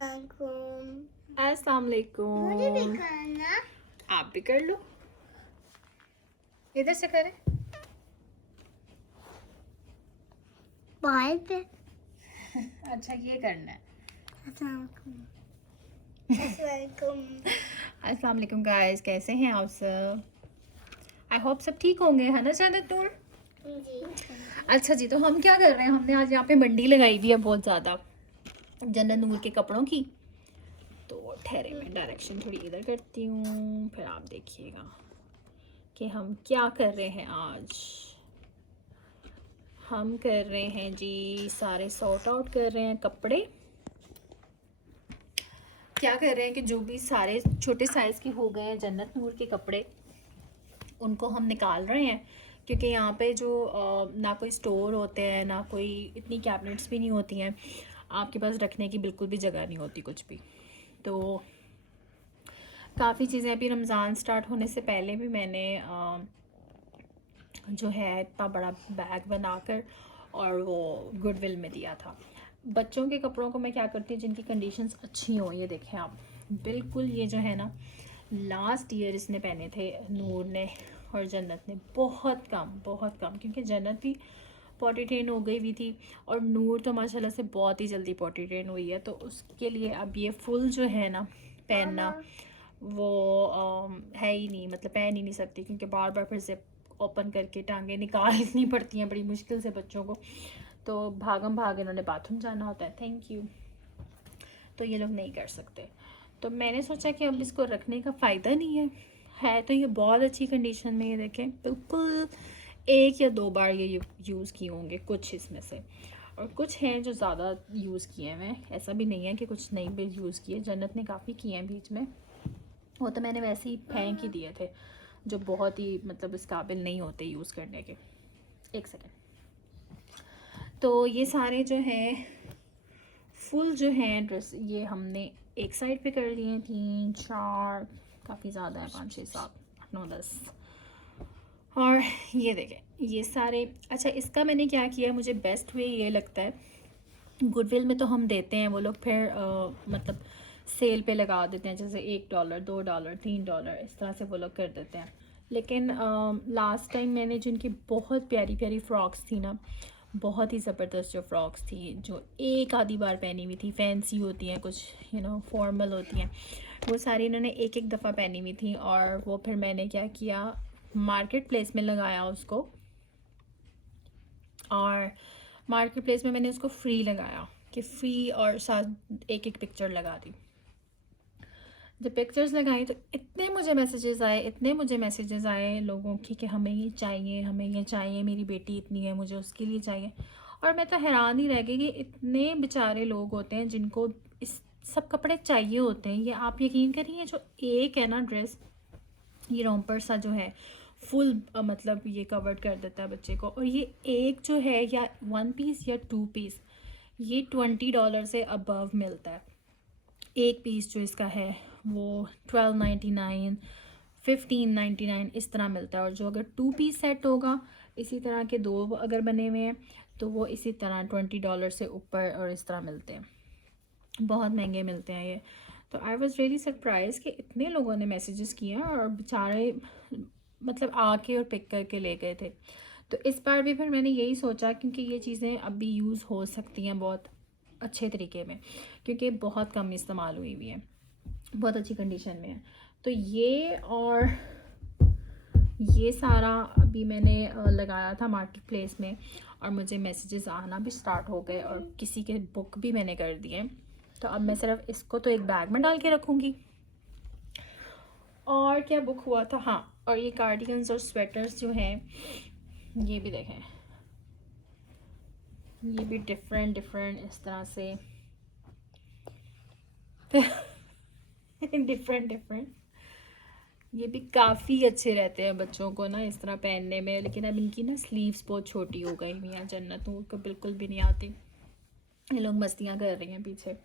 अस्सलाम मुझे भी वालेकुम। करना। आप भी कर लो, इधर से करें। बाय पे। अच्छा ये करना है। अस्सलाम। अस्सलाम वालेकुम गाइस, कैसे हैं आप सब? आई होप सब ठीक होंगे, है ना जन्नत नूर? जी। अच्छा जी, तो हम क्या कर रहे हैं, हमने आज यहाँ पे मंडी लगाई हुई है बहुत ज़्यादा जन्नत नूर के कपड़ों की। तो ठहरे मैं डायरेक्शन थोड़ी इधर करती हूँ, फिर आप देखिएगा कि हम क्या कर रहे हैं आज। हम कर रहे हैं जी, सारे सॉर्ट आउट कर रहे हैं कपड़े। क्या कर रहे हैं कि जो भी सारे छोटे साइज़ के हो गए हैं जन्नत नूर के कपड़े, उनको हम निकाल रहे हैं। क्योंकि यहाँ पे जो ना कोई स्टोर होते हैं, ना कोई इतनी कैबिनेट्स भी नहीं होती हैं, आपके पास रखने की बिल्कुल भी जगह नहीं होती कुछ भी। तो काफ़ी चीज़ें अभी रमज़ान स्टार्ट होने से पहले भी मैंने जो है इतना बड़ा बैग बनाकर और वो गुडविल में दिया था। बच्चों के कपड़ों को मैं क्या करती हूँ, जिनकी कंडीशंस अच्छी हों, ये देखें आप, बिल्कुल ये जो है ना, लास्ट ईयर इसने पहने थे नूर ने और जन्नत ने, बहुत कम, क्योंकि जन्नत भी पॉटी ट्रेन हो गई हुई थी और नूर तो माशाल्लाह से बहुत ही जल्दी पॉटी ट्रेन हुई है। तो उसके लिए अब ये फुल जो है ना पहनना, वो है ही नहीं, मतलब पहन ही नहीं सकती, क्योंकि बार बार फिर से ओपन करके टांगे निकालनी पड़ती हैं बड़ी मुश्किल से बच्चों को। तो भागम भाग इन्होंने बाथरूम जाना होता है, थैंक यू, तो ये लोग नहीं कर सकते। तो मैंने सोचा कि अब इसको रखने का फ़ायदा नहीं है तो ये बहुत अच्छी कंडीशन में, ये देखें बिल्कुल एक या दो बार ये यूज़ किए होंगे कुछ इसमें से, और कुछ हैं जो ज़्यादा यूज़ किए हैं। ऐसा भी नहीं है कि कुछ नहीं भी यूज़ किए, जन्नत ने काफ़ी किए हैं बीच में, वो तो मैंने वैसे ही फेंक ही दिए थे जो बहुत ही मतलब इस काबिल नहीं होते यूज़ करने के। एक सेकेंड। तो ये सारे जो हैं फुल जो हैं ड्रेस, ये हमने एक साइड पे कर लिए, 3 4, काफ़ी ज़्यादा है, 5 6 7 8 9 10। और ये देखें ये सारे। अच्छा, इसका मैंने क्या किया, मुझे बेस्ट वे ये लगता है, गुडविल में तो हम देते हैं, वो लोग फिर मतलब सेल पे लगा देते हैं, जैसे $1 $2 $3 इस तरह से वो लोग कर देते हैं। लेकिन लास्ट टाइम मैंने जिनकी बहुत प्यारी प्यारी फ़्रॉक्स थी ना, बहुत ही ज़बरदस्त जो फ़्रॉक्स थी, जो एक आधी बार पहनी हुई थी, फैंसी होती हैं कुछ, फॉर्मल होती हैं, वो सारी इन्होंने एक एक दफ़ा पहनी हुई थी। और वो फिर मैंने क्या किया, मार्केट प्लेस में लगाया उसको, और मार्केट प्लेस में मैंने उसको फ्री लगाया कि फ्री, और साथ एक एक पिक्चर लगा दी। जब पिक्चर्स लगाई तो इतने मुझे मैसेजेस आए लोगों की कि हमें ये चाहिए, हमें ये चाहिए, मेरी बेटी इतनी है, मुझे उसके लिए चाहिए। और मैं तो हैरान ही रह गई कि इतने बेचारे लोग होते हैं जिनको इस सब कपड़े चाहिए होते हैं। ये आप यकीन करिए, जो एक है ना ड्रेस, ये रोम्पर सा जो है फुल मतलब ये कवर्ड कर देता है बच्चे को, और ये एक जो है या 1 पीस या 2 पीस, ये $20 से अबव मिलता है। एक पीस जो इसका है वो 12.99 15.99 इस तरह मिलता है। और जो अगर 2 पीस सेट होगा, इसी तरह के दो अगर बने हुए हैं, तो वो इसी तरह $20 से ऊपर और इस तरह मिलते हैं, बहुत महंगे मिलते हैं ये। तो आई वॉज़ रियली सरप्राइज कि इतने लोगों ने मैसेजेस किए और बेचारे मतलब आके और पिक करके ले गए थे। तो इस बार भी फिर मैंने यही सोचा, क्योंकि ये चीज़ें अभी यूज़ हो सकती हैं बहुत अच्छे तरीके में, क्योंकि बहुत कम इस्तेमाल हुई हुई हैं, बहुत अच्छी कंडीशन में है। तो ये और ये सारा अभी मैंने लगाया था मार्केट प्लेस में, और मुझे मैसेजेस आना भी स्टार्ट हो गए, और किसी के बुक भी मैंने कर दिए। तो अब मैं सिर्फ इसको तो एक बैग में डाल के रखूँगी। और क्या बुक हुआ था, हाँ, और ये कार्डिगन्स और स्वेटर्स जो हैं, ये भी देखें, ये भी डिफरेंट डिफरेंट इस तरह से डिफरेंट डिफरेंट, ये भी काफ़ी अच्छे रहते हैं बच्चों को ना इस तरह पहनने में। लेकिन अब इनकी ना स्लीव्स बहुत छोटी हो गई हुई हैं, जन्नत को बिल्कुल भी नहीं आती, ये लोग मस्तियाँ कर रही हैं पीछे।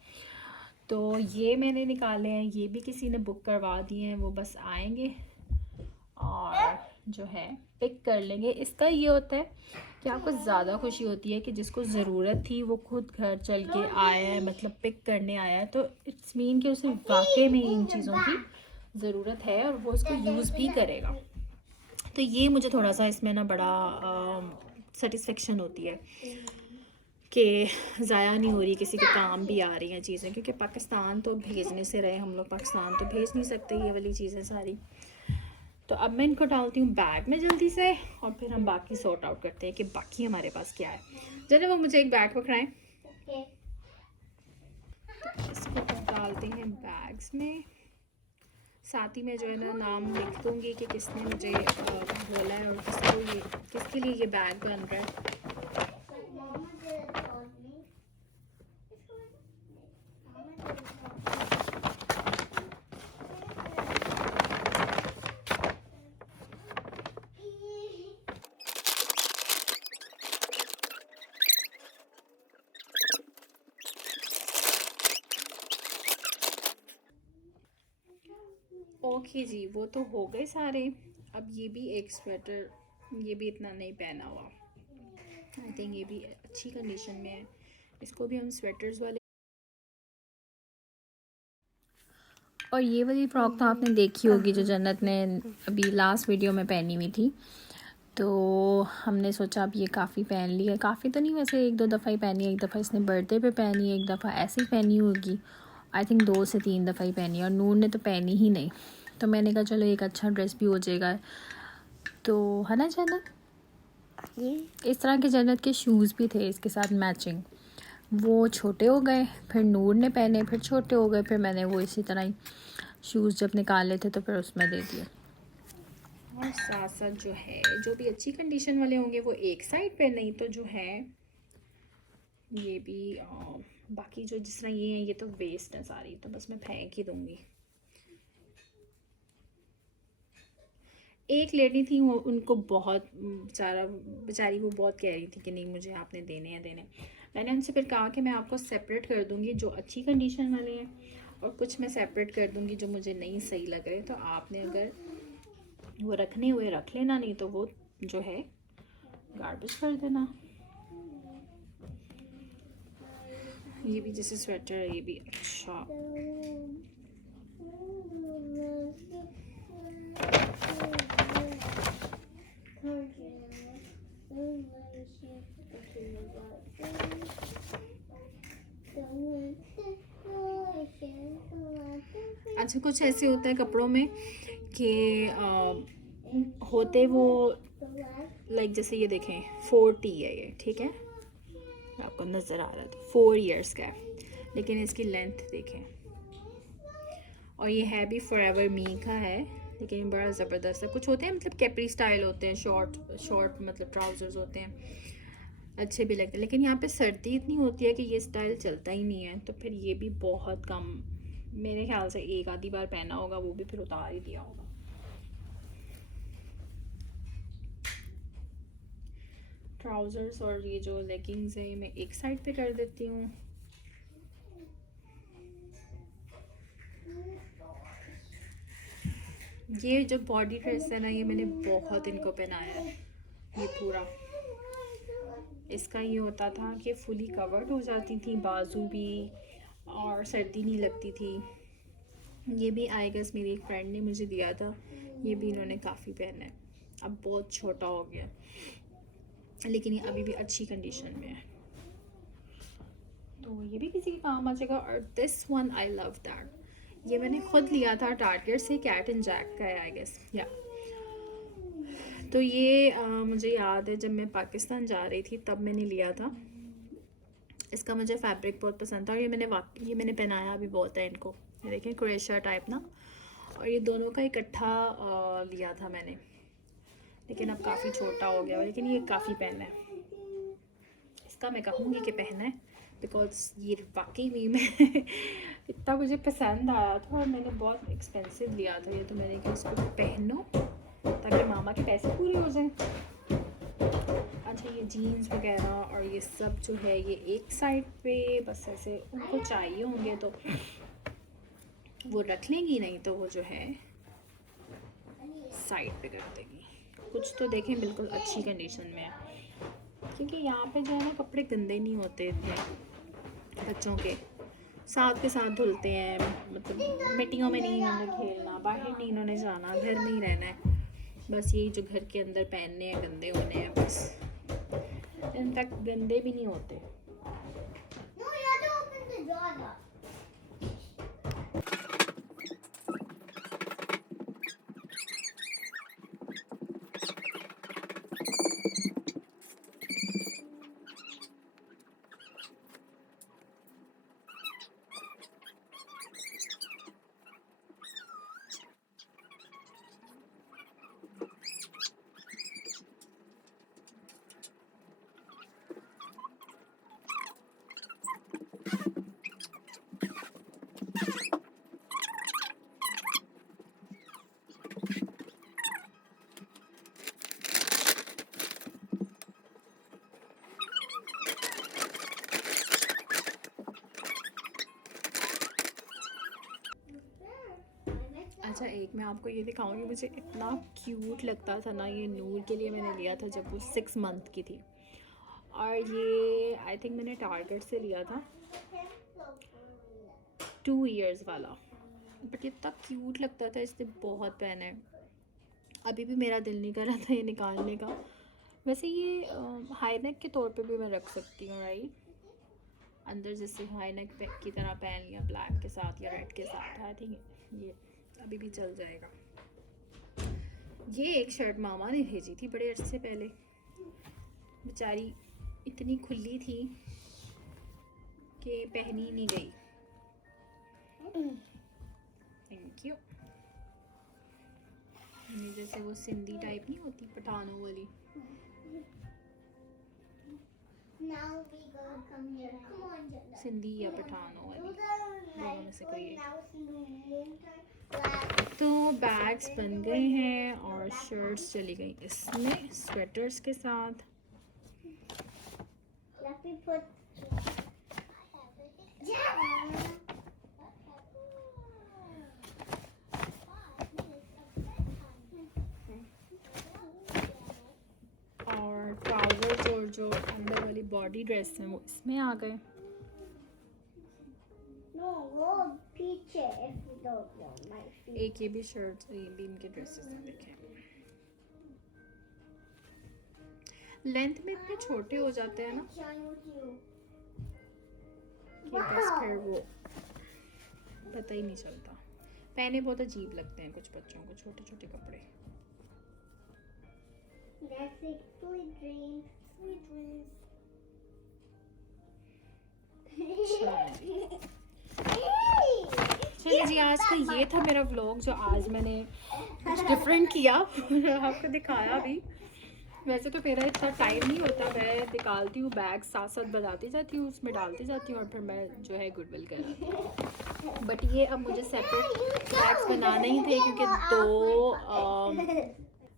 तो ये मैंने निकाले हैं, ये भी किसी ने बुक करवा दिए हैं, वो बस आएंगे और जो है पिक कर लेंगे। इसका ये होता है क्या कुछ ज़्यादा खुशी होती है कि जिसको ज़रूरत थी वो खुद घर चल के आया है, मतलब पिक करने आया है, तो इट्स मीन कि उसे वाकई में इन चीज़ों की ज़रूरत है और वो इसको यूज़ भी करेगा। तो ये मुझे थोड़ा सा इसमें ना बड़ा सेटिस्फेक्शन होती है कि ज़ाया नहीं हो रही, किसी के काम भी आ रही हैं चीज़ें, क्योंकि पाकिस्तान तो भेजने से रहे हम लोग, पाकिस्तान तो भेज नहीं सकते ये वाली चीज़ें सारी। तो अब मैं इनको डालती हूँ बैग में जल्दी से और फिर हम बाकी सॉर्ट आउट करते हैं कि बाकी हमारे पास क्या है। चलिए वो मुझे एक बैग पकड़ाएं, इसको डालते हैं बैग्स में। साथ ही में जो है ना नाम लिख दूँगी कि किसने मुझे बोला है और किसको ये किसके लिए ये बैग बन रहा है। ओके जी, वो तो हो गए सारे। अब ये भी एक स्वेटर, ये भी इतना नहीं पहना हुआ, आई थिंक ये भी अच्छी कंडीशन में है, इसको भी हम स्वेटर्स वाले। और ये वाली फ़्रॉक तो आपने देखी होगी जो जन्नत ने अभी लास्ट वीडियो में पहनी हुई थी, तो हमने सोचा अब ये काफ़ी पहन ली है, काफ़ी तो नहीं वैसे एक दो दफ़ा ही पहनी है, एक दफ़ा इसने बर्थडे पे पहनी है, एक दफ़ा ऐसे ही पहनी होगी, आई थिंक 2 से 3 दफ़ा ही पहनी है और नूर ने तो पहनी ही नहीं। तो मैंने कहा चलो एक अच्छा ड्रेस भी हो जाएगा, तो है ना जन्नत। इस तरह के जन्नत के शूज़ भी थे इसके साथ मैचिंग, वो छोटे हो गए, फिर नूर ने पहने, फिर छोटे हो गए, फिर मैंने वो इसी तरह ही शूज़ जब निकाले थे तो फिर उसमें दे दिए। और साथ साथ जो है जो भी अच्छी कंडीशन वाले होंगे वो एक साइड पे, नहीं तो जो है ये भी बाकी जो जिस तरह ये हैं ये तो वेस्ट है सारी, तो बस मैं फेंक ही दूँगी। एक लेडी थी वो, उनको बहुत बेचारी वो बहुत कह रही थी कि नहीं मुझे आपने देने हैं देने। मैंने उनसे फिर कहा कि मैं आपको सेपरेट कर दूँगी जो अच्छी कंडीशन वाले हैं और कुछ मैं सेपरेट कर दूँगी जो मुझे नहीं सही लग रहे, तो आपने अगर वो रखने हुए रख लेना, नहीं तो वो जो है गार्बेज कर देना। ये भी जैसे स्वेटर है, ये भी अच्छा। अच्छा कुछ ऐसे होता है कपड़ों में कि होते वो लाइक जैसे ये देखें 40 है ये, ठीक है आपको नज़र आ रहा है, तो 4 इयर्स का है, लेकिन इसकी लेंथ देखें, और ये है भी फॉरएवर मी का है, लेकिन बड़ा ज़बरदस्त है। कुछ होते हैं मतलब कैपरी स्टाइल होते हैं, शॉर्ट मतलब ट्राउज़र्स होते हैं, अच्छे भी लगते हैं, लेकिन यहाँ पे सर्दी इतनी होती है कि ये स्टाइल चलता ही नहीं है, तो फिर ये भी बहुत कम, मेरे ख्याल से एक आधी बार पहना होगा, वो भी फिर उतार ही दिया होगा। ट्राउज़र्स और ये जो लेगिंग्स है मैं एक साइड पे कर देती हूँ। ये जो बॉडी ड्रेस है ना, ये मैंने बहुत इनको पहनाया है, ये पूरा इसका ये होता था कि फुली कवर्ड हो जाती थी बाजू भी और सर्दी नहीं लगती थी। ये भी आई गेस मेरी एक फ्रेंड ने मुझे दिया था, ये भी इन्होंने काफ़ी पहना है, अब बहुत छोटा हो गया लेकिन ये अभी भी अच्छी कंडीशन में है, तो ये भी किसी के काम आ जाएगा। और this one I love that, ये मैंने खुद लिया था टारगेट से, कैट एंड जैक का है आई गेस या। तो ये मुझे याद है जब मैं पाकिस्तान जा रही थी तब मैंने लिया था, इसका मुझे फैब्रिक बहुत पसंद था और ये मैंने पहनाया भी बहुत है इनको, ये देखें क्रोशिया टाइप ना, और ये दोनों का इकट्ठा लिया था मैंने, लेकिन अब काफ़ी छोटा हो गया, लेकिन ये काफ़ी पहना है, इसका मैं कहूँगी कि पहना है, बिकॉज ये वाकई में मैं इतना मुझे पसंद आया था और मैंने बहुत एक्सपेंसिव लिया था ये, तो मैंने कहा इसको पहनो ताकि मामा के पैसे पूरे हो जाएं। अच्छा ये जीन्स वगैरह और ये सब जो है ये एक साइड पे, बस ऐसे उनको चाहिए होंगे तो वो रख लेंगी, नहीं तो वो जो है साइड पे कर देंगी। कुछ तो देखें बिल्कुल अच्छी कंडीशन में है, क्योंकि यहाँ पे जो है ना कपड़े गंदे नहीं होते इतने बच्चों के साथ धुलते हैं। मतलब मिट्टियों में नहीं इन्होंने खेलना, बाहर नहीं इन्होंने जाना, घर में ही रहना है। बस यही जो घर के अंदर पहनने हैं, गंदे होने हैं बस। इनफैक्ट गंदे भी नहीं होते। No, you have to open the door now. अच्छा, एक मैं आपको ये दिखाऊंगी, मुझे इतना क्यूट लगता था ना ये। नूर के लिए मैंने लिया था जब वो 6 मंथ की थी, और ये आई थिंक मैंने टारगेट से लिया था 2 इयर्स वाला। बट इतना क्यूट लगता था, इससे बहुत पहना है। अभी भी मेरा दिल नहीं कर रहा था ये निकालने का। वैसे ये हाई नेक के तौर पे भी मैं रख सकती हूँ, राइट? अंदर जैसे हाई नेक की तरह पहन लिया ब्लैक के साथ या रेड के साथ, आई थिंक ये अभी भी चल जाएगा। ये एक शर्ट मामा ने भेजी थी बड़े अरसे पहले, बेचारी इतनी खुली थी कि पहनी नहीं गई। Thank you. ये जैसे वो सिंधी टाइप नहीं होती, पठानों वाली। Now we go come here. Come on, Jannah. Sindhi या पठानों वाली, दोनों में से कोई एक। Now it's moon time. तो बैग्स बन गए हैं और शर्ट्स चली गई इसमें स्वेटर्स के साथ। Let me put. Yeah. और ट्राउजर्स और जो अंदर वाली बॉडी ड्रेस है वो इसमें आ गए। No, go पीछे if you don't want my feet. एक ये भी शर्ट, ये भी इनके ड्रेसेस हैं, देखें लेंथ में इतने छोटे हो जाते हैं ना कि बस फिर वो पता ही नहीं चलता। पहने बहुत अजीब लगते हैं कुछ बच्चों को छोटे छोटे कपड़े। That's it. Sweet dreams. Sweet dreams. चलिए जी, आज का ये था मेरा व्लॉग जो आज मैंने कुछ डिफरेंट किया और आपको दिखाया भी। वैसे तो मेरा इतना टाइम नहीं होता, मैं निकालती हूँ बैग साथ साथ बनाती जाती हूँ, उसमें डालती जाती हूँ और फिर मैं जो है गुडविल कर आती हूँ। बट ये अब मुझे सेपरेट बैग्स बनाने ही थे क्योंकि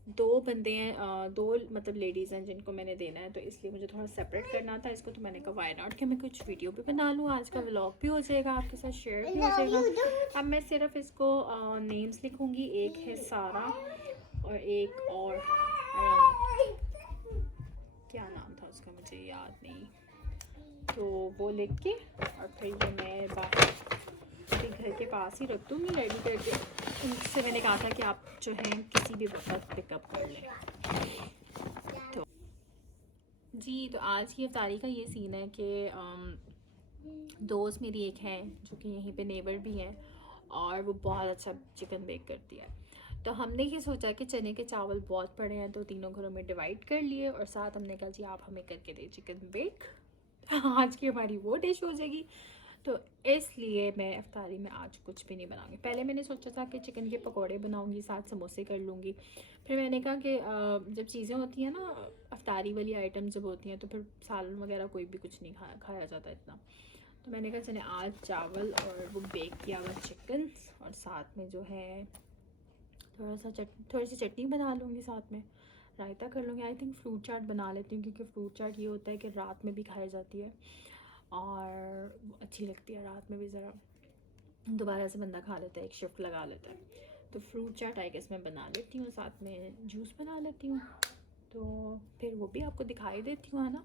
दो बंदे हैं, दो मतलब लेडीज़ हैं जिनको मैंने देना है, तो इसलिए मुझे थोड़ा सेपरेट करना था इसको। तो मैंने कहा वाई नॉट कि मैं कुछ वीडियो भी बना लूँ, आज का व्लॉग भी हो जाएगा, आपके साथ शेयर भी हो जाएगा। अब मैं सिर्फ इसको नेम्स लिखूँगी, एक है सारा और एक और क्या नाम था उसका मुझे याद नहीं, तो वो लिख के और फिर ये मैं बाहर घर के पास ही रख दूँगी रेडी करके। उनसे मैंने कहा था कि आप जो है किसी भी वक्त पिकअप कर लें। तो जी, तो आज की इफ्तारी का ये सीन है कि दोस्त मेरी एक है जो कि यहीं पे नेबर भी हैं और वो बहुत अच्छा चिकन बेक करती है। तो हमने ये सोचा कि चने के चावल बहुत पड़े हैं तो तीनों घरों में डिवाइड कर लिए और साथ हमने कहा जी आप हमें करके दे चिकन बेक। आज की हमारी वो डिश हो जाएगी। तो इसलिए मैं इफ्तारी में आज कुछ भी नहीं बनाऊंगी। पहले मैंने सोचा था कि चिकन के पकोड़े बनाऊंगी, साथ समोसे कर लूँगी। फिर मैंने कहा कि जब चीज़ें होती हैं ना इफ्तारी वाली आइटम जब होती हैं तो फिर सालन वगैरह कोई भी कुछ नहीं खाया जाता इतना। तो मैंने कहा चले आज चावल और वो बेक किया हुआ चिकन और साथ में जो है थोड़ी सी चटनी बना लूँगी, साथ में रायता कर लूँगी। आई थिंक फ्रूट चाट बना लेती हूँ क्योंकि फ्रूट चाट ये होता है कि रात में भी खाई जाती है और अच्छी लगती है। रात में भी ज़रा दोबारा से बंदा खा लेता है, एक शिफ्ट लगा लेता है। तो फ्रूट चाट आई गेस मैं बना लेती हूँ, साथ में जूस बना लेती हूँ। तो फिर वो भी आपको दिखाई देती हूँ, है ना।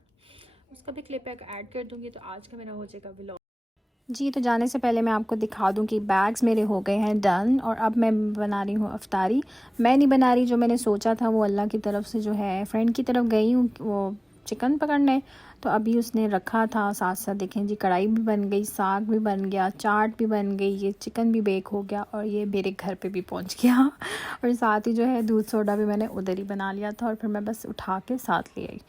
उसका भी क्लिप एक ऐड कर दूँगी। तो आज का मेरा हो जाएगा व्लॉग। जी, तो जाने से पहले मैं आपको दिखा दूं कि बैग्स मेरे हो गए हैं डन, और अब मैं बना रही हूँ अफ्तारी। मैं नहीं बना रही, जो मैंने सोचा था वो अल्लाह की तरफ से जो है, फ्रेंड की तरफ गई हूँ वो चिकन पकड़ने, तो अभी उसने रखा था। साथ साथ देखें जी, कढ़ाई भी बन गई, साग भी बन गया, चाट भी बन गई, ये चिकन भी बेक हो गया, और ये मेरे घर पे भी पहुँच गया। और साथ ही जो है दूध सोडा भी मैंने उधर ही बना लिया था, और फिर मैं बस उठा के साथ ले आई।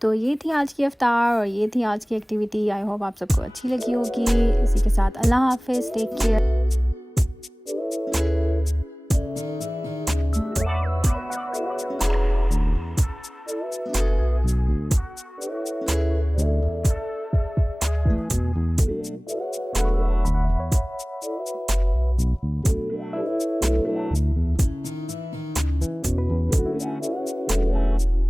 तो ये थी आज की इफ्तार और ये थी आज की एक्टिविटी। आई होप आप सबको अच्छी लगी होगी। इसी के साथ अल्लाह हाफ़िज़, टेक केयर।